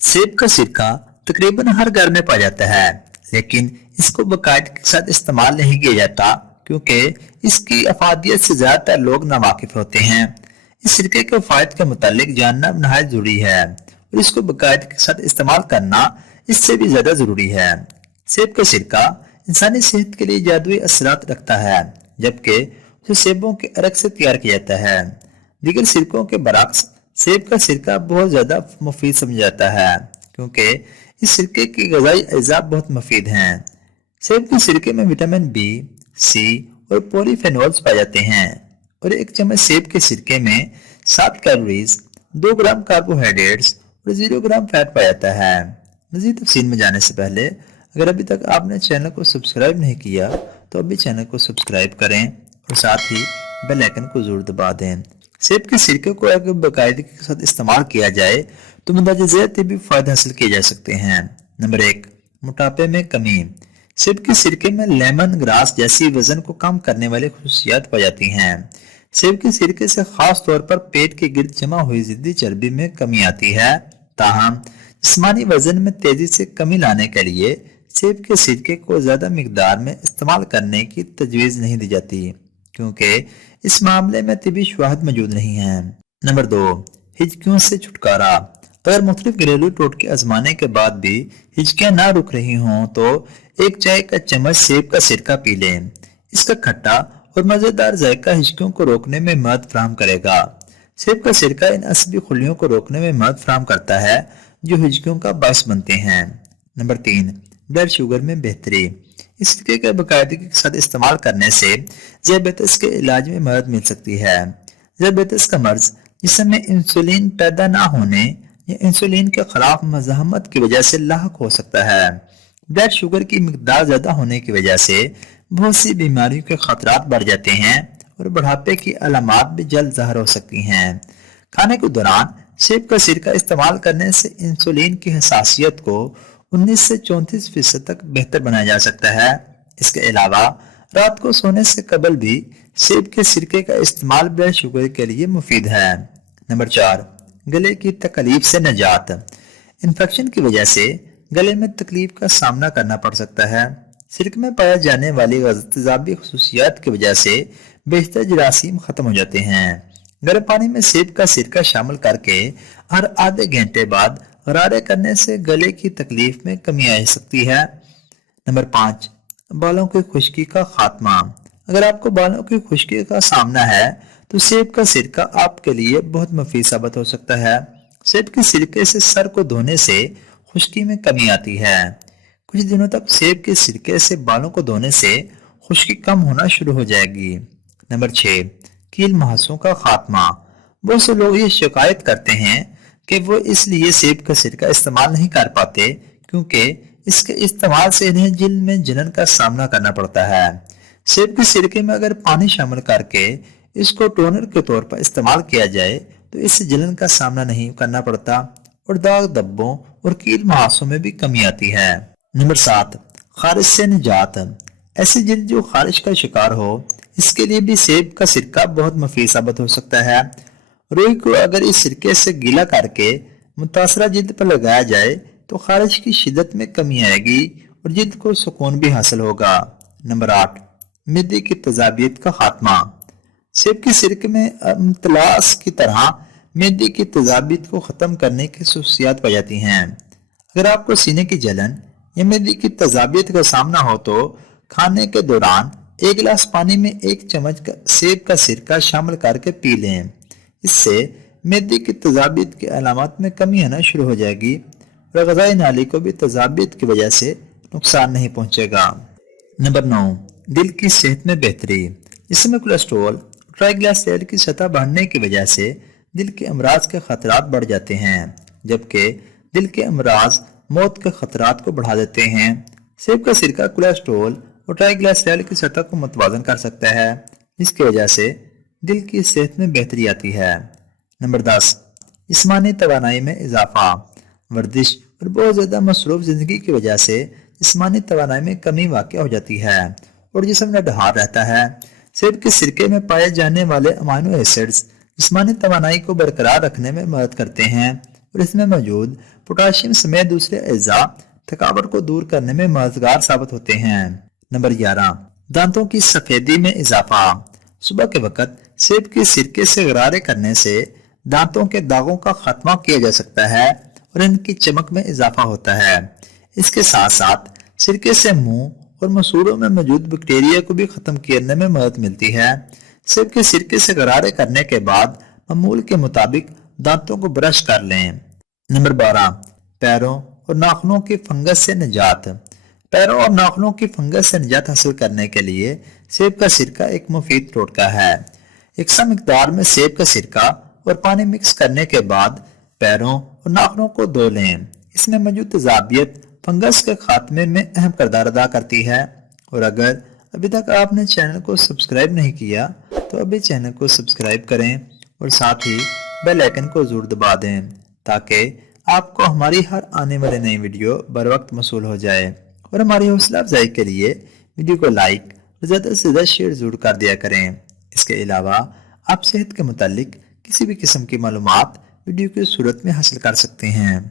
सेब का सिरका तकरीबन हर घर में पाया जाता है, लेकिन इसको बाकायदगी के साथ इस्तेमाल नहीं किया जाता क्योंकि इसकी अफादियत से ज्यादातर लोग नावाकिफ होते हैं। इस सिरके के फायदे के मुतालिक जानना नहायत जरूरी है और इसको बाकायदगी के साथ इस्तेमाल करना इससे भी ज्यादा जरूरी है। सेब का सिरका इंसानी सेहत के लिए जादुई असरात रखता है, जबकि उसे सेबों के अरक से तैयार किया जाता है। दीगर सिरकों के बरक्स सेब का सिरका बहुत ज्यादा मुफीद समझा जाता है क्योंकि इस सिरके के गजाई अज़ा बहुत मुफीद हैं। सेब के सिरके में विटामिन बी, सी और पॉलीफेनोल्स पाए जाते हैं और एक चम्मच सेब के सिरके में 7 कैलोरीज, 2 ग्राम कार्बोहाइड्रेट्स और 0 ग्राम फैट पाया जाता है। मज़ीद तफसील में जाने से पहले अगर अभी तक आपने चैनल को सब्सक्राइब नहीं किया तो अभी चैनल को सब्सक्राइब करें और साथ ही बेल आइकन को जरूर दबा दें। सेब के सिरके को अगर बाकायदगी के साथ इस्तेमाल किया जाए तो मंदाज ज़ेहत भी फायदे हासिल किए जा सकते हैं। नंबर 1, मोटापे में कमी। सेब के सिरके में लेमन ग्रास जैसी वजन को कम करने वाली खुसूसियात पाई जाती हैं। सेब के सिरके से खास तौर पर पेट के गिर्द जमा हुई ज़िद्दी चर्बी में कमी आती है। ताहम जिस्मानी वजन में तेजी से कमी लाने के लिए सेब के सिरके को ज्यादा मिकदार में इस्तेमाल करने की तजवीज़ नहीं दी जाती क्योंकि इस मामले में तिबी शवाहद मौजूद नहीं है। नंबर 2, हिचकियों से छुटकारा। अगर मुख्तलिफ घरेलू टोटके आजमाने के बाद भी हिचकियां ना रुक रही हों तो एक चाय का चम्मच सेब का सिरका पी लें। इसका खट्टा और मजेदार जायका हिचकियों को रोकने में मदद फराहम करेगा। सेब का सिरका इन असबी खुलियों को रोकने में मदद फराहम करता है जो हिचकियों का बायस बनते हैं। नंबर 3, ब्लड शुगर में बेहतरी। इस सिरके के बाकायदगी के साथ इस्तेमाल करने से ज़ियाबेतस के इलाज में मदद मिल सकती है। ज़ियाबेतस का मर्ज जिसमें इंसुलिन पैदा ना होने या इंसुलिन के खिलाफ मज़ाहमत की वजह से लाहक हो सकता है। ब्लड शुगर की मिकदार ज्यादा होने की वजह से बहुत सी बीमारियों के खतरात बढ़ जाते हैं और बुढ़ापे की अलामात भी जल्द ज़ाहिर हो सकती हैं। खाने के दौरान सेब का सिरका इस्तेमाल करने से इंसुलिन की हसासियत को 19 से 34% तक बेहतर बनाया जा सकता है। इसके अलावा रात को सोने से कबल भी सेब के सिरके का इस्तेमाल ब्लड शुगर के लिए मुफीद है। नंबर 4, गले की तकलीफ से निजात। इन्फेक्शन की वजह से गले में तकलीफ का सामना करना पड़ सकता है। सिरके में पाया जाने वाली तेजाबी खसूसियात की वजह से बेशतर जरासीम खत्म हो जाते हैं। गर्म पानी में सेब का सिरका शामिल करके हर आधे घंटे बाद गरारे करने से गले की तकलीफ में कमी आ सकती है। नंबर 5, बालों की खुश्की का खात्मा। अगर आपको बालों की खुश्की का सामना है तो सेब का सिरका आपके लिए बहुत मुफीद साबित हो सकता है। सेब के सिरके से सर को धोने से खुश्की में कमी आती है। कुछ दिनों तक सेब के सिरके से बालों को धोने से खुश्की कम होना शुरू हो जाएगी। नंबर 6, कील मुहासों का खात्मा। बहुत से लोग ये शिकायत करते हैं कि वो इसलिए सेब का सिरका इस्तेमाल नहीं कर पाते क्योंकि इसके इस्तेमाल से इन्हें जिल्द में जलन का सामना करना पड़ता है। सेब के सिरके में अगर पानी शामिल करके इसको टोनर के तौर पर इस्तेमाल किया जाए तो इससे जलन का सामना नहीं करना पड़ता और दाग धब्बों और कील मुहासों में भी कमी आती है। नंबर 7, खारिश से निजात। ऐसी जिल्द जो खारिश का शिकार हो इसके लिए भी सेब का सिरका बहुत मुफीद साबित हो सकता है। रुई को अगर इस सिरके से गीला करके मुतासरा जिल्द पर लगाया जाए तो खारिश की शिद्दत में कमी आएगी और जिल्द को सुकून भी हासिल होगा। नंबर 8, मिर्दे की तेजाबियत का खात्मा। सेब के सिरके में अमतलास की तरह मिर्दे की तेजाबियत को खत्म करने की खसूसियात पाई जाती हैं। अगर आपको सीने की जलन या मिर्दे की तेजाबियत का सामना हो तो खाने के दौरान 1 गिलास पानी में 1 चम्मच सेब का सिरका शामिल करके पी लें। इससे मिर्दे की तेजाबियत की अलामत में कमी आना शुरू हो जाएगी और ग़िज़ाई नाली को भी तेजाबियत की वजह से नुकसान नहीं पहुंचेगा। नंबर 9, दिल की सेहत में बेहतरी। जिसमें कोलेस्ट्रॉल, ट्राइग्लिसराइड की सतह बढ़ने की वजह से दिल के अमराज के खतरात बढ़ जाते हैं, जबकि दिल के अमराज मौत के खतरात को बढ़ा देते हैं। सेब का सिरका कोलेस्ट्रॉल और ट्राइग्लिसराइड की सतह को मुतवाज़न कर सकता है, जिसकी वजह से दिल की सेहत में बेहतरी आती है। नंबर 10, जिस्मानी तवानाई में इजाफा। वर्जिश और बहुत ज़्यादा मसरूफ ज़िंदगी की वजह से जिस्मानी तवानाई में कमी वाक़या हो जाती है और जिस्म नडहार रहता है। सेब के सिरके में पाए जाने वाले अमाइनो एसिड्स जिस्मानी तवानाई को बरकरार रखने में मदद करते हैं और इसमें मौजूद पोटाशियम समेत दूसरे अज्जा थकावट को दूर करने में मददगार साबित होते हैं। नंबर 11, दांतों की सफेदी में इजाफा। सुबह के वक्त सेब के सिरके से गरारे करने से दांतों के दागों का खात्मा किया जा सकता है और इनकी चमक में इजाफा होता है। इसके साथ साथ सिरके से मुंह और मसूड़ों में मौजूद बैक्टीरिया को भी खत्म करने में मदद मिलती है। सेब के सिरके से गरारे करने के बाद मामूल के मुताबिक दांतों को ब्रश कर लें। नंबर 12, पैरों और नाखूनों की फंगस से निजात। पैरों और नाखूनों की फंगस से निजात हासिल करने के लिए सेब का सिरका एक मुफीद टोटका है। यकसा मिकदार में सेब का सिरका और पानी मिक्स करने के बाद पैरों और नाखूनों को धो लें। इसमें मौजूद तेजाबियत फंगस के खात्मे में अहम किरदार अदा करती है। और अगर अभी तक आपने चैनल को सब्सक्राइब नहीं किया तो अभी चैनल को सब्सक्राइब करें और साथ ही बेल आइकन को जरूर दबा दें ताकि आपको हमारी हर आने वाली नई वीडियो बर वक्त मौसूल हो जाए। और हमारी हौसला अफजाई के लिए वीडियो को लाइक और ज़्यादा से ज़्यादा शेयर जरूर कर दिया करें। इसके अलावा आप सेहत के मुतालिक किसी भी किस्म की मालूमात वीडियो की सूरत में हासिल कर सकते हैं।